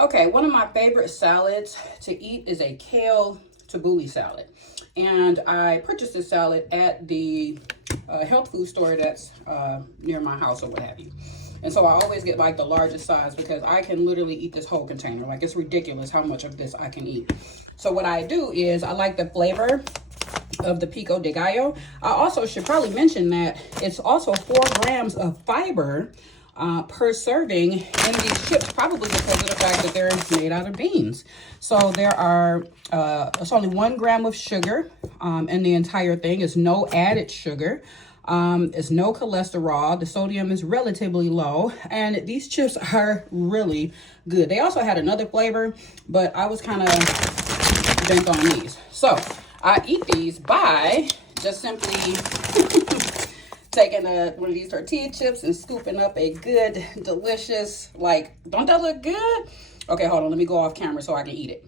Okay, one of my favorite salads to eat is a Kale Tabbouleh salad. And I purchased this salad at the health food store that's near my house or what have you. And so I always get like the largest size because I can literally eat this whole container. Like, it's ridiculous how much of this I can eat. So what I do is I like the flavor of the pico de gallo. I also should probably mention that it's also 4 grams of fiber per serving in these chips, probably because of the fact that they're made out of beans. So there are, it's only 1 gram of sugar in the entire thing. It's no added sugar. It's no cholesterol. The sodium is relatively low, and these chips are really good. They also had another flavor, but I was kind of bent on these. So I eat these by just simply taking one of these tortilla chips and scooping up a good, delicious, like, don't that look good? Okay, hold on. Let me go off camera so I can eat it.